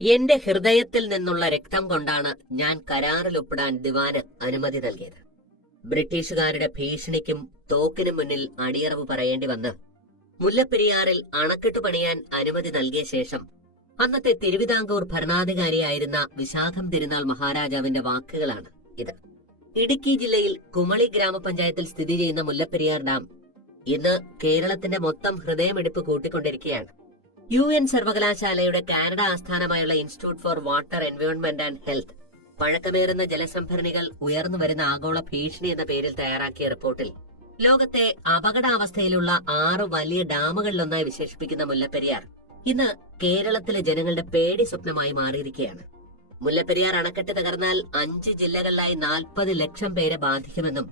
എന്റെ ഹൃദയത്തിൽ നിന്നുള്ള രക്തം കൊണ്ടാണ് ഞാൻ കരാറിൽ ഒപ്പിടാൻ ദിവാന് അനുമതി നൽകിയത്. ബ്രിട്ടീഷുകാരുടെ ഭീഷണിക്കും തോക്കിനും മുന്നിൽ അടിയറവ് പറയേണ്ടി വന്ന് മുല്ലപ്പെരിയാറിൽ അണക്കെട്ട് പണിയാൻ അനുമതി നൽകിയ ശേഷം അന്നത്തെ തിരുവിതാംകൂർ ഭരണാധികാരിയായിരുന്ന വിശാഖം തിരുനാൾ മഹാരാജാവിന്റെ വാക്കുകളാണ് ഇത്. ഇടുക്കി ജില്ലയിൽ കുമളി ഗ്രാമപഞ്ചായത്തിൽ സ്ഥിതി ചെയ്യുന്ന മുല്ലപ്പെരിയാർ ഡാം ഇന്ന് കേരളത്തിന്റെ മൊത്തം ഹൃദയമിടിപ്പ് കൂട്ടിക്കൊണ്ടിരിക്കുകയാണ്. UN സർവകലാശാലയുടെ കാനഡ ആസ്ഥാനമായുള്ള institute for water environment and health പഴക്കമേറുന്ന ജലസംഭരണികൾ ഉയർന്നുവരുന്ന ആഗോള ഭീഷണി എന്ന പേരിൽ തയ്യാറാക്കിയ റിപ്പോർട്ടിൽ ലോകത്തെ അപകടാവസ്ഥയിലുള്ള 6 വലിയ ഡാമുകളിലൊന്നായി വിശേഷിപ്പിക്കുന്ന മുല്ലപ്പെരിയാർ ഇന്ന് കേരളത്തിലെ ജനങ്ങളുടെ പേടി സ്വപ്നമായി മാറിയിരിക്കുകയാണ്. മുല്ലപ്പെരിയാർ അണക്കെട്ട് തകർന്നാൽ 5 ജില്ലകളിലായി 40 ലക്ഷം പേരെ ബാധിക്കുമെന്നും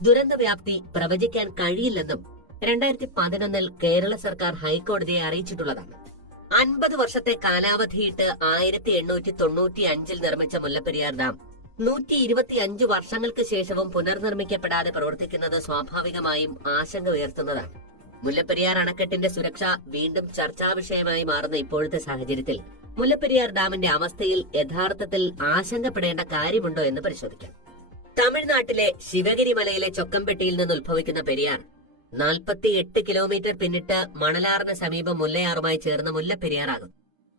ദുരന്ത വ്യാപ്തി പ്രവചിക്കാൻ കഴിയില്ലെന്നും 2011 കേരള സർക്കാർ ഹൈക്കോടതിയെ അറിയിച്ചിട്ടുള്ളതാണ്. 50 വർഷത്തെ കാലാവധിയിട്ട് 1895 നിർമ്മിച്ച മുല്ലപ്പെരിയാർ ഡാം 125 വർഷങ്ങൾക്ക് ശേഷവും പുനർനിർമ്മിക്കപ്പെടാതെ പ്രവർത്തിക്കുന്നത് സ്വാഭാവികമായും ആശങ്ക ഉയർത്തുന്നതാണ്. മുല്ലപ്പെരിയാർ അണക്കെട്ടിന്റെ സുരക്ഷ വീണ്ടും ചർച്ചാ വിഷയമായി മാറുന്ന ഇപ്പോഴത്തെ സാഹചര്യത്തിൽ മുല്ലപ്പെരിയാർ ഡാമിന്റെ അവസ്ഥയിൽ യഥാർത്ഥത്തിൽ ആശങ്കപ്പെടേണ്ട കാര്യമുണ്ടോ എന്ന് പരിശോധിക്കാം. തമിഴ്നാട്ടിലെ ശിവഗിരി മലയിലെ ചൊക്കംപെട്ടിയിൽ നിന്ന് ഉത്ഭവിക്കുന്ന പെരിയാർ 48 കിലോമീറ്റർ പിന്നിട്ട് മണലാറിന് സമീപം മുല്ലയാറുമായി ചേർന്ന മുല്ലപ്പെരിയാറാകും.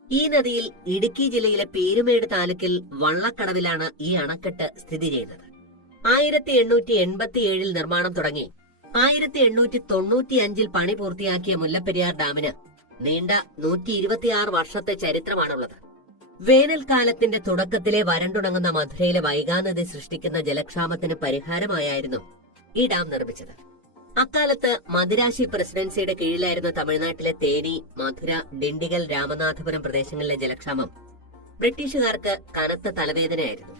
ഈ നദിയിൽ ഇടുക്കി ജില്ലയിലെ പീരുമേട് താലൂക്കിൽ വള്ളക്കടവിലാണ് ഈ അണക്കെട്ട് സ്ഥിതി ചെയ്യുന്നത്. 1887 നിർമ്മാണം തുടങ്ങി 1895 പണി പൂർത്തിയാക്കിയ മുല്ലപ്പെരിയാർ ഡാമിന് നീണ്ട 126 വർഷത്തെ ചരിത്രമാണുള്ളത്. വേനൽക്കാലത്തിന്റെ തുടക്കത്തിലെ വരണ്ടുണങ്ങുന്ന മധുരയിലെ വൈഗാനദി സൃഷ്ടിക്കുന്ന ജലക്ഷാമത്തിന് പരിഹാരമായായിരുന്നു ഈ ഡാം നിർമ്മിച്ചത്. അക്കാലത്ത് മദിരാശി പ്രസിഡൻസിയുടെ കീഴിലായിരുന്ന തമിഴ്നാട്ടിലെ തേനി, മധുര, ഡിണ്ടിഗൽ, രാമനാഥപുരം പ്രദേശങ്ങളിലെ ജലക്ഷാമം ബ്രിട്ടീഷുകാർക്ക് കനത്ത തലവേദനയായിരുന്നു.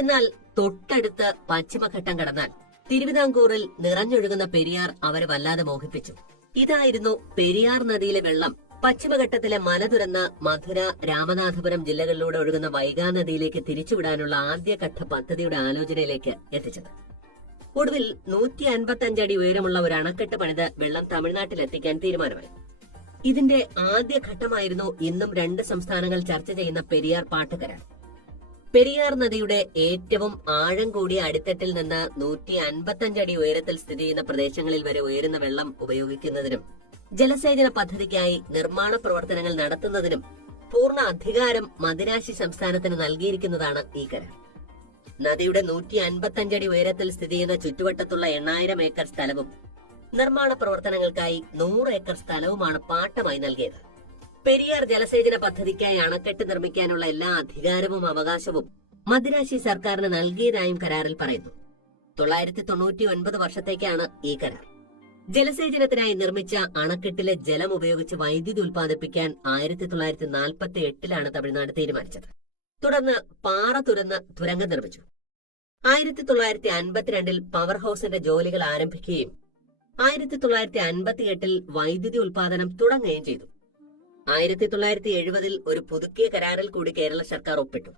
എന്നാൽ തൊട്ടടുത്ത് പശ്ചിമഘട്ടം കടന്നാൽ തിരുവിതാംകൂറിൽ നിറഞ്ഞൊഴുകുന്ന പെരിയാർ അവരെ വല്ലാതെ മോഹിപ്പിച്ചു. ഇതായിരുന്നു പെരിയാർ നദിയിലെ വെള്ളം പശ്ചിമഘട്ടത്തിലെ മല തുറന്ന് മധുര, രാമനാഥപുരം ജില്ലകളിലൂടെ ഒഴുകുന്ന വൈഗാനദിയിലേക്ക് തിരിച്ചുവിടാനുള്ള ആദ്യഘട്ട പദ്ധതിയുടെ ആലോചനയിലേക്ക് എത്തിച്ചത്. ഒടുവിൽ 155 അടി ഉയരമുള്ള ഒരു അണക്കെട്ട് പണിത് വെള്ളം തമിഴ്നാട്ടിലെത്തിക്കാൻ തീരുമാനമായി. ഇതിന്റെ ആദ്യ ഘട്ടമായിരുന്നു ഇന്നും 2 സംസ്ഥാനങ്ങൾ ചർച്ച ചെയ്യുന്ന പെരിയാർ പാട്ടുകരാർ. പെരിയാർ നദിയുടെ ഏറ്റവും ആഴം കൂടിയ അടിത്തട്ടിൽ നിന്ന് 155 അടി ഉയരത്തിൽ സ്ഥിതി ചെയ്യുന്ന പ്രദേശങ്ങളിൽ വരെ ഉയരുന്ന വെള്ളം ഉപയോഗിക്കുന്നതിനും ജലസേചന പദ്ധതിക്കായി നിർമ്മാണ പ്രവർത്തനങ്ങൾ നടത്തുന്നതിനും പൂർണ്ണ അധികാരം മദിരാശി സംസ്ഥാനത്തിന് നൽകിയിരിക്കുന്നതാണ് ഈ കരാർ. നദിയുടെ 155 അടി ഉയരത്തിൽ സ്ഥിതി ചെയ്യുന്ന ചുറ്റുവട്ടത്തുള്ള 8000 ഏക്കർ സ്ഥലവും നിർമ്മാണ പ്രവർത്തനങ്ങൾക്കായി 100 ഏക്കർ സ്ഥലവുമാണ് പാട്ടമായി നൽകിയത്. പെരിയാർ ജലസേചന പദ്ധതിക്കായി അണക്കെട്ട് നിർമ്മിക്കാനുള്ള എല്ലാ അധികാരവും അവകാശവും മദിരാശി സർക്കാരിന് നൽകിയതായും കരാറിൽ പറയുന്നു. 999 വർഷത്തേക്കാണ് ഈ കരാർ. ജലസേചനത്തിനായി നിർമ്മിച്ച അണക്കെട്ടിലെ ജലം ഉപയോഗിച്ച് വൈദ്യുതി ഉൽപ്പാദിപ്പിക്കാൻ 1948 തമിഴ്നാട് തീരുമാനിച്ചത്. തുടർന്ന് പാറ തുരന്ന് തുരങ്കം നിർമ്മിച്ചു. 1952 പവർ ഹൌസിന്റെ ജോലികൾ ആരംഭിക്കുകയും 1958 വൈദ്യുതി ഉൽപാദനം തുടങ്ങുകയും ചെയ്തു. 1970 ഒരു പുതുക്കിയ കരാറിൽ കൂടി കേരള സർക്കാർ ഒപ്പിട്ടു.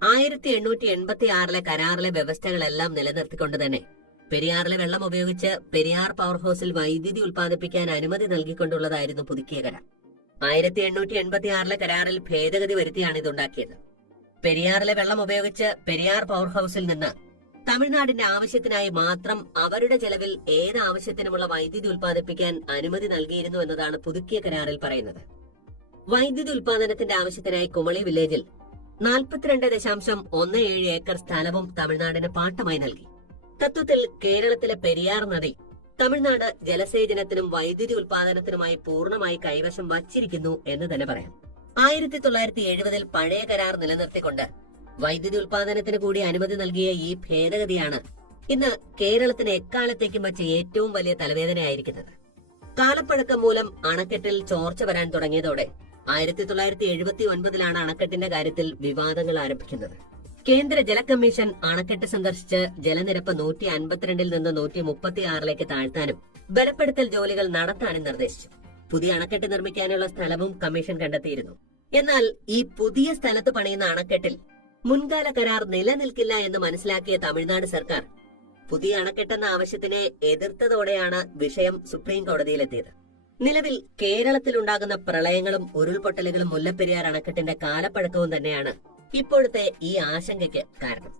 1886 കരാറിലെ വ്യവസ്ഥകളെല്ലാം നിലനിർത്തിക്കൊണ്ട് തന്നെ പെരിയാറിലെ വെള്ളം ഉപയോഗിച്ച് പെരിയാർ പവർ ഹൌസിൽ വൈദ്യുതി ഉൽപ്പാദിപ്പിക്കാൻ അനുമതി നൽകിക്കൊണ്ടുള്ളതായിരുന്നു പുതുക്കിയ കരാർ. 1886 കരാറിൽ ഭേദഗതി വരുത്തിയാണ് ഇതുണ്ടാക്കിയത്. പെരിയാറിലെ വെള്ളം ഉപയോഗിച്ച് പെരിയാർ പവർ ഹൌസിൽ നിന്ന് തമിഴ്നാടിന്റെ ആവശ്യത്തിനായി മാത്രം അവരുടെ ചെലവിൽ ഏത് ആവശ്യത്തിനുമുള്ള വൈദ്യുതി ഉൽപ്പാദിപ്പിക്കാൻ അനുമതി നൽകിയിരുന്നു എന്നതാണ് പുതുക്കിയ കരാറിൽ പറയുന്നത്. വൈദ്യുതി ഉൽപാദനത്തിന്റെ ആവശ്യത്തിനായി കുമളി വില്ലേജിൽ 42.17 ഏക്കർ സ്ഥലവും തമിഴ്നാടിന് പാട്ടമായി നൽകി. തത്വത്തിൽ കേരളത്തിലെ പെരിയാർ നദി തമിഴ്നാട് ജലസേചനത്തിനും വൈദ്യുതി ഉൽപാദനത്തിനുമായി പൂർണ്ണമായി കൈവശം വച്ചിരിക്കുന്നു എന്ന് തന്നെ പറയാം. 1970 പഴയ കരാർ നിലനിർത്തിക്കൊണ്ട് വൈദ്യുതി ഉൽപാദനത്തിന് കൂടി അനുമതി നൽകിയ ഈ ഭേദഗതിയാണ് ഇന്ന് കേരളത്തിന് എക്കാലത്തേക്കും വച്ച ഏറ്റവും വലിയ തലവേദനയായിരിക്കുന്നത്. കാലപ്പഴക്കം മൂലം അണക്കെട്ടിൽ ചോർച്ച വരാൻ തുടങ്ങിയതോടെ 1979 അണക്കെട്ടിന്റെ കാര്യത്തിൽ വിവാദങ്ങൾ ആരംഭിക്കുന്നത്. കേന്ദ്ര ജല കമ്മീഷൻ അണക്കെട്ട് സന്ദർശിച്ച് ജലനിരപ്പ് 152 നിന്ന് 136 താഴ്ത്താനും ബലപ്പെടുത്തൽ ജോലികൾ നടത്താനും നിർദ്ദേശിച്ചു. പുതിയ അണക്കെട്ട് നിർമ്മിക്കാനുള്ള സ്ഥലവും കമ്മീഷൻ കണ്ടെത്തിയിരുന്നു. എന്നാൽ ഈ പുതിയ സ്ഥലത്ത് പണിയുന്ന അണക്കെട്ടിൽ മുൻകാല കരാർ നിലനിൽക്കില്ല എന്ന് മനസ്സിലാക്കിയ തമിഴ്നാട് സർക്കാർ പുതിയ അണക്കെട്ടെന്ന ആവശ്യത്തിനെ എതിർത്തതോടെയാണ് വിഷയം സുപ്രീം കോടതിയിലെത്തിയത്. നിലവിൽ കേരളത്തിലുണ്ടാകുന്ന പ്രളയങ്ങളും ഉരുൾപൊട്ടലുകളും മുല്ലപ്പെരിയാർ അണക്കെട്ടിന്റെ കാലപ്പഴക്കവും തന്നെയാണ് ഇപ്പോഴത്തെ ഈ ആശങ്കയ്ക്ക് കാരണം.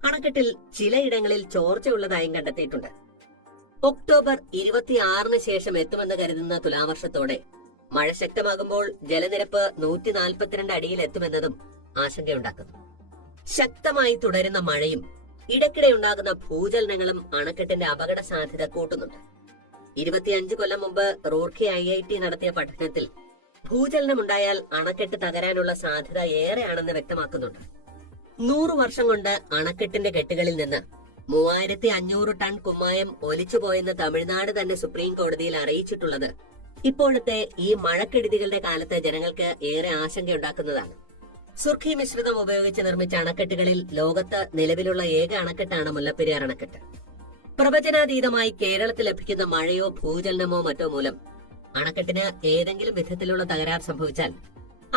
അണക്കെട്ടിൽ ചിലയിടങ്ങളിൽ ചോർച്ചയുള്ളതായും കണ്ടെത്തിയിട്ടുണ്ട്. ഒക്ടോബർ 26 ശേഷം എത്തുമെന്ന് കരുതുന്ന തുലാവർഷത്തോടെ മഴ ശക്തമാകുമ്പോൾ ജലനിരപ്പ് 142 അടിയിൽ എത്തുമെന്നതും ആശങ്കയുണ്ടാക്കുന്നു. ശക്തമായി തുടരുന്ന മഴയും ഇടയ്ക്കിടെ ഉണ്ടാകുന്ന ഭൂചലനങ്ങളും അണക്കെട്ടിന്റെ അപകട സാധ്യത കൂട്ടുന്നുണ്ട്. 25 കൊല്ലം മുമ്പ് റൂർക്കി IIT നടത്തിയ പഠനത്തിൽ ഭൂചലനമുണ്ടായാൽ അണക്കെട്ട് തകരാനുള്ള സാധ്യത ഏറെയാണെന്ന് വ്യക്തമാക്കുന്നുണ്ട്. 100 വർഷം കൊണ്ട് അണക്കെട്ടിന്റെ കെട്ടുകളിൽ നിന്ന് 3500 ടൺ കുമ്മായം ഒലിച്ചുപോയെന്ന് തമിഴ്നാട് തന്നെ സുപ്രീം കോടതിയിൽ അറിയിച്ചിട്ടുള്ളത് ഇപ്പോഴത്തെ ഈ മഴക്കെടുതികളുടെ കാലത്ത് ജനങ്ങൾക്ക് ഏറെ ആശങ്കയുണ്ടാക്കുന്നതാണ്. സുർഖി മിശ്രിതം ഉപയോഗിച്ച് നിർമ്മിച്ച അണക്കെട്ടുകളിൽ ലോകത്ത് നിലവിലുള്ള ഏക അണക്കെട്ടാണ് മുല്ലപ്പെരിയാർ അണക്കെട്ട്. പ്രവചനാതീതമായി കേരളത്തിൽ ലഭിക്കുന്ന മഴയോ ഭൂചലനമോ മറ്റോ മൂലം അണക്കെട്ടിന് ഏതെങ്കിലും വിധത്തിലുള്ള തകരാർ സംഭവിച്ചാൽ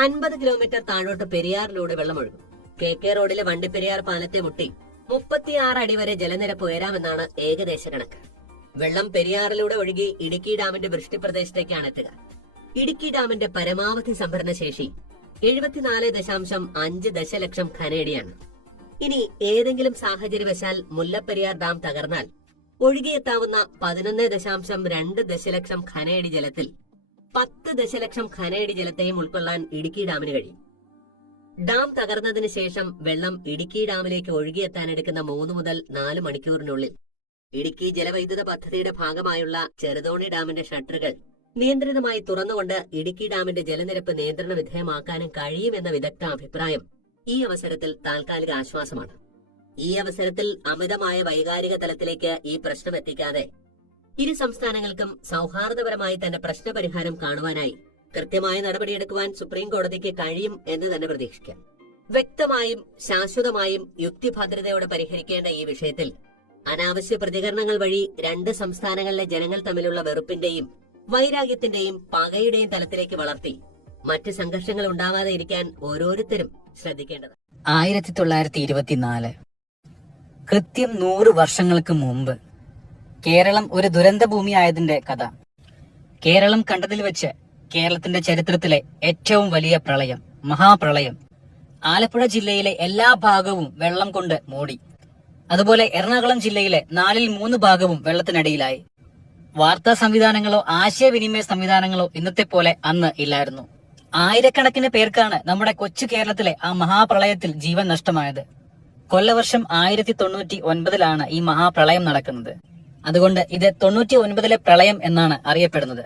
50 കിലോമീറ്റർ താഴോട്ട് പെരിയാറിലൂടെ വെള്ളമൊഴുകും. KK റോഡിലെ വണ്ടിപ്പെരിയാർ പാലത്തെ മുട്ടി 36 അടി വരെ ജലനിരപ്പ് ഉയരാമെന്നാണ് ഏകദേശ കണക്ക്. വെള്ളം പെരിയാറിലൂടെ ഒഴുകി ഇടുക്കി ഡാമിന്റെ വൃഷ്ടിപ്രദേശത്തേക്കാണ് എത്തുക. ഇടുക്കി ഡാമിന്റെ പരമാവധി സംഭരണ ശേഷി 74.5 ദശലക്ഷം ഘനയടിയാണ്. ഇനി ഏതെങ്കിലും സാഹചര്യവശാൽ മുല്ലപ്പെരിയാർ ഡാം തകർന്നാൽ ഒഴുകിയെത്താവുന്ന 11.2 ദശലക്ഷം ഘനയടി ജലത്തിൽ 10 ദശലക്ഷം ഘനയടി ജലത്തെയും ഉൾക്കൊള്ളാൻ ഇടുക്കി ഡാമിന് കഴിയും. ഡാം തകർന്നതിന് ശേഷം വെള്ളം ഇടുക്കി ഡാമിലേക്ക് ഒഴുകിയെത്താനെടുക്കുന്ന 3 മുതൽ 4 മണിക്കൂറിനുള്ളിൽ ഇടുക്കി ജലവൈദ്യുത പദ്ധതിയുടെ ഭാഗമായുള്ള ചെറുതോണി ഡാമിന്റെ ഷട്ടറുകൾ നിയന്ത്രിതമായി തുറന്നുകൊണ്ട് ഇടുക്കി ഡാമിന്റെ ജലനിരപ്പ് നിയന്ത്രണ വിധേയമാക്കാനും കഴിയുമെന്ന വിദഗ്ധ അഭിപ്രായം ഈ അവസരത്തിൽ താൽക്കാലിക ആശ്വാസമാണ്. ഈ അവസരത്തിൽ അമിതമായ വൈകാരിക തലത്തിലേക്ക് ഈ പ്രശ്നം എത്തിക്കാതെ ഇരു സംസ്ഥാനങ്ങൾക്കും സൗഹാർദ്ദപരമായി തന്നെ പ്രശ്നപരിഹാരം കാണുവാനായി കൃത്യമായ നടപടിയെടുക്കുവാൻ സുപ്രീം കോടതിക്ക് കഴിയും എന്ന് തന്നെ പ്രതീക്ഷിക്കാം. വ്യക്തമായും ശാശ്വതമായും യുക്തിഭദ്രതയോടെ പരിഹരിക്കേണ്ട ഈ വിഷയത്തിൽ അനാവശ്യ പ്രതികരണങ്ങൾ വഴി രണ്ട് സംസ്ഥാനങ്ങളിലെ ജനങ്ങൾ തമ്മിലുള്ള വെറുപ്പിന്റെയും വൈരാഗ്യത്തിന്റെയും പകയുടെയും തലത്തിലേക്ക് വളർത്തി മറ്റ് സംഘർഷങ്ങൾ ഉണ്ടാവാതെ ഇരിക്കാൻ ഓരോരുത്തരും ശ്രദ്ധിക്കേണ്ടത്. 1924 കൃത്യം 100 വർഷങ്ങൾക്ക് മുമ്പ് കേരളം ഒരു ദുരന്ത ഭൂമിയായതിന്റെ കഥ. കേരളം കണ്ടതിൽ വെച്ച് കേരളത്തിന്റെ ചരിത്രത്തിലെ ഏറ്റവും വലിയ പ്രളയം, മഹാപ്രളയം. ആലപ്പുഴ ജില്ലയിലെ എല്ലാ ഭാഗവും വെള്ളം കൊണ്ട് മൂടി. അതുപോലെ എറണാകുളം ജില്ലയിലെ 4ൽ 3 ഭാഗവും വെള്ളത്തിനടിയിലായി. വാർത്താ സംവിധാനങ്ങളോ ആശയവിനിമയ സംവിധാനങ്ങളോ ഇന്നത്തെ പോലെ അന്ന് ഇല്ലായിരുന്നു. ആയിരക്കണക്കിന് പേർക്കാണ് നമ്മുടെ കൊച്ചു കേരളത്തിലെ ആ മഹാപ്രളയത്തിൽ ജീവൻ നഷ്ടമായത്. കൊല്ലവർഷം 1099 ഈ മഹാപ്രളയം നടക്കുന്നത്. അതുകൊണ്ട് ഇത് 99 പ്രളയം എന്നാണ് അറിയപ്പെടുന്നത്.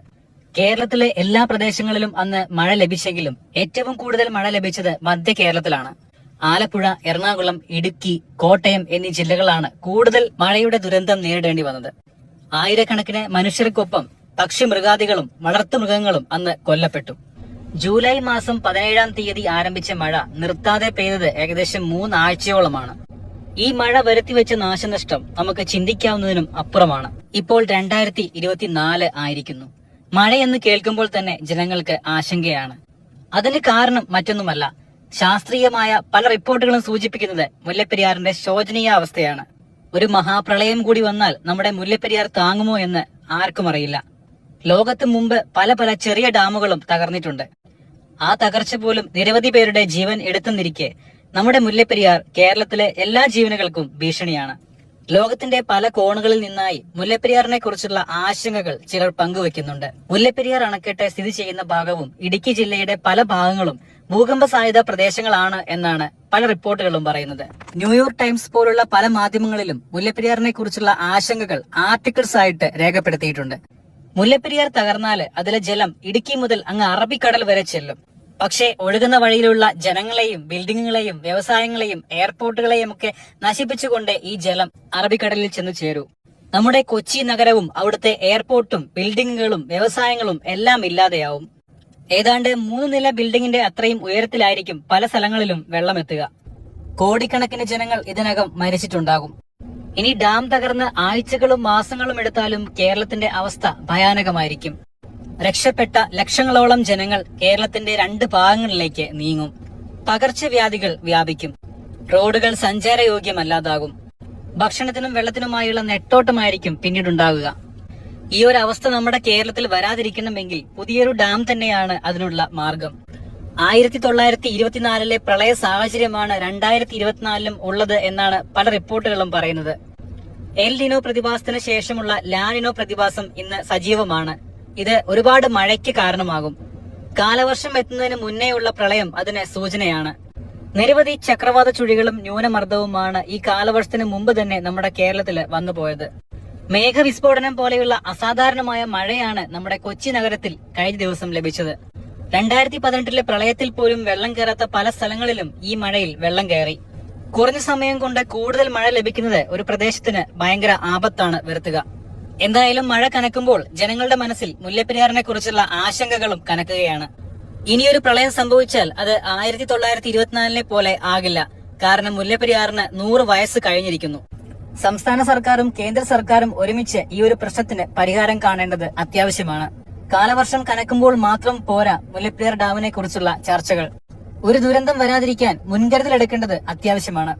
കേരളത്തിലെ എല്ലാ പ്രദേശങ്ങളിലും അന്ന് മഴ ലഭിച്ചെങ്കിലും ഏറ്റവും കൂടുതൽ മഴ ലഭിച്ചത് മധ്യ കേരളത്തിലാണ്. ആലപ്പുഴ, എറണാകുളം, ഇടുക്കി, കോട്ടയം എന്നീ ജില്ലകളാണ് കൂടുതൽ മഴയുടെ ദുരന്തം നേരിടേണ്ടി വന്നത്. ആയിരക്കണക്കിന് മനുഷ്യർക്കൊപ്പം പക്ഷിമൃഗാദികളും വളർത്തുമൃഗങ്ങളും അന്ന് കൊല്ലപ്പെട്ടു. ജൂലൈ മാസം 17-ാം തീയതി ആരംഭിച്ച മഴ നിർത്താതെ പെയ്തത് ഏകദേശം 3 ആഴ്ചയോളമാണ്. ഈ മഴ വരുത്തിവെച്ച നാശനഷ്ടം നമുക്ക് ചിന്തിക്കാവുന്നതിനും അപ്പുറമാണ്. ഇപ്പോൾ 2024 ആയിരിക്കുന്നു. മഴയെന്ന് കേൾക്കുമ്പോൾ തന്നെ ജനങ്ങൾക്ക് ആശങ്കയാണ്. അതിന് കാരണം മറ്റൊന്നുമല്ല, ശാസ്ത്രീയമായ പല റിപ്പോർട്ടുകളും സൂചിപ്പിക്കുന്നത് മുല്ലപ്പെരിയാറിന്റെ ശോചനീയ അവസ്ഥയാണ്. ഒരു മഹാപ്രളയം കൂടി വന്നാൽ നമ്മുടെ മുല്ലപ്പെരിയാർ താങ്ങുമോ എന്ന് ആർക്കും അറിയില്ല. ലോകത്ത് മുമ്പ് പല ചെറിയ ഡാമുകളും തകർന്നിട്ടുണ്ട്. ആ തകർച്ച പോലും നിരവധി പേരുടെ ജീവൻ എടുത്തെന്നിരിക്കെ നമ്മുടെ മുല്ലപ്പെരിയാർ കേരളത്തിലെ എല്ലാ ജീവനുകൾക്കും ഭീഷണിയാണ്. ലോകത്തിന്റെ പല കോണുകളിൽ നിന്നായി മുല്ലപ്പെരിയാറിനെ കുറിച്ചുള്ള ആശങ്കകൾ ചിലർ പങ്കുവെക്കുന്നുണ്ട്. മുല്ലപ്പെരിയാർ അണക്കെട്ട് സ്ഥിതി ചെയ്യുന്ന ഭാഗവും ഇടുക്കി ജില്ലയുടെ പല ഭാഗങ്ങളും ഭൂകമ്പ സാധ്യത പ്രദേശങ്ങളാണ് എന്നാണ് പല റിപ്പോർട്ടുകളും പറയുന്നത്. ന്യൂയോർക്ക് ടൈംസ് പോലുള്ള പല മാധ്യമങ്ങളിലും മുല്ലപ്പെരിയാറിനെ കുറിച്ചുള്ള ആശങ്കകൾ ആർട്ടിക്കിൾസ് ആയിട്ട് രേഖപ്പെടുത്തിയിട്ടുണ്ട്. മുല്ലപ്പെരിയാർ തകർന്നാൽ അതിലെ ജലം ഇടുക്കി മുതൽ അങ്ങ് അറബിക്കടൽ വരെ ചെല്ലും. പക്ഷേ ഒഴുകുന്ന വഴിയിലുള്ള ജനങ്ങളെയും ബിൽഡിങ്ങുകളെയും വ്യവസായങ്ങളെയും എയർപോർട്ടുകളെയും ഒക്കെ നശിപ്പിച്ചുകൊണ്ട് ഈ ജലം അറബിക്കടലിൽ ചെന്നു ചേരൂ. നമ്മുടെ കൊച്ചി നഗരവും അവിടുത്തെ എയർപോർട്ടും ബിൽഡിങ്ങുകളും വ്യവസായങ്ങളും എല്ലാം ഇല്ലാതെയാവും. ഏതാണ്ട് 3 നില ബിൽഡിങ്ങിന്റെ അത്രയും ഉയരത്തിലായിരിക്കും പല സ്ഥലങ്ങളിലും വെള്ളമെത്തുക. കോടിക്കണക്കിന് ജനങ്ങൾ ഇതിനകം മരിച്ചിട്ടുണ്ടാകും. ഇനി ഡാം തകർന്ന് ആഴ്ചകളും മാസങ്ങളും എടുത്താലും കേരളത്തിന്റെ അവസ്ഥ ഭയാനകമായിരിക്കും. രക്ഷപ്പെട്ട ലക്ഷങ്ങളോളം ജനങ്ങൾ കേരളത്തിന്റെ 2 ഭാഗങ്ങളിലേക്ക് നീങ്ങും. പകർച്ചവ്യാധികൾ വ്യാപിക്കും. റോഡുകൾ സഞ്ചാരയോഗ്യമല്ലാതാകും. ഭക്ഷണത്തിനും വെള്ളത്തിനുമായുള്ള നെട്ടോട്ടമായിരിക്കും പിന്നീടുണ്ടാകുക. ഈ ഒരു അവസ്ഥ നമ്മുടെ കേരളത്തിൽ വരാതിരിക്കണമെങ്കിൽ പുതിയൊരു ഡാം തന്നെയാണ് അതിനുള്ള മാർഗം. 1924 പ്രളയ സാഹചര്യമാണ് 2024 ഉള്ളത് എന്നാണ് പല റിപ്പോർട്ടുകളും പറയുന്നത്. എൽ നിനോ പ്രതിഭാസത്തിന് ശേഷമുള്ള ലാ നിനോ പ്രതിഭാസം ഇന്ന് സജീവമാണ്. ഇത് ഒരുപാട് മഴയ്ക്ക് കാരണമാകും. കാലവർഷം എത്തുന്നതിന് മുന്നേയുള്ള പ്രളയം അതിന് സൂചനയാണ്. നിരവധി ചക്രവാത ചുഴികളും ന്യൂനമർദ്ദവുമാണ് ഈ കാലവർഷത്തിന് മുമ്പ് തന്നെ നമ്മുടെ കേരളത്തിൽ വന്നുപോയത്. മേഘവിസ്ഫോടനം പോലെയുള്ള അസാധാരണമായ മഴയാണ് നമ്മുടെ കൊച്ചി നഗരത്തിൽ കഴിഞ്ഞ ദിവസം ലഭിച്ചത്. 2018 പ്രളയത്തിൽ പോലും വെള്ളം കയറാത്ത പല സ്ഥലങ്ങളിലും ഈ മഴയിൽ വെള്ളം കയറി. കുറഞ്ഞ സമയം കൊണ്ട് കൂടുതൽ മഴ ലഭിക്കുന്നത് ഒരു പ്രദേശത്തിന് ഭയങ്കര ആപത്താണ് വരുത്തുക. എന്തായാലും മഴ കനക്കുമ്പോൾ ജനങ്ങളുടെ മനസ്സിൽ മുല്ലപ്പെരിയാറിനെ കുറിച്ചുള്ള ആശങ്കകളും കനക്കുകയാണ്. ഇനിയൊരു പ്രളയം സംഭവിച്ചാൽ അത് 1924 പോലെ ആകില്ല. കാരണം മുല്ലപ്പെരിയാറിന് 100 വയസ്സ് കഴിഞ്ഞിരിക്കുന്നു. സംസ്ഥാന സർക്കാരും കേന്ദ്ര സർക്കാരും ഒരുമിച്ച് ഈ ഒരു പ്രശ്നത്തിന് പരിഹാരം കാണേണ്ടത് അത്യാവശ്യമാണ്. കാലവർഷം കനക്കുമ്പോൾ മാത്രം പോരാ മുല്ലപ്പെരിയാർ ഡാമിനെ കുറിച്ചുള്ള ചർച്ചകൾ. ഒരു ദുരന്തം വരാതിരിക്കാൻ മുൻകരുതൽ എടുക്കേണ്ടത് അത്യാവശ്യമാണ്.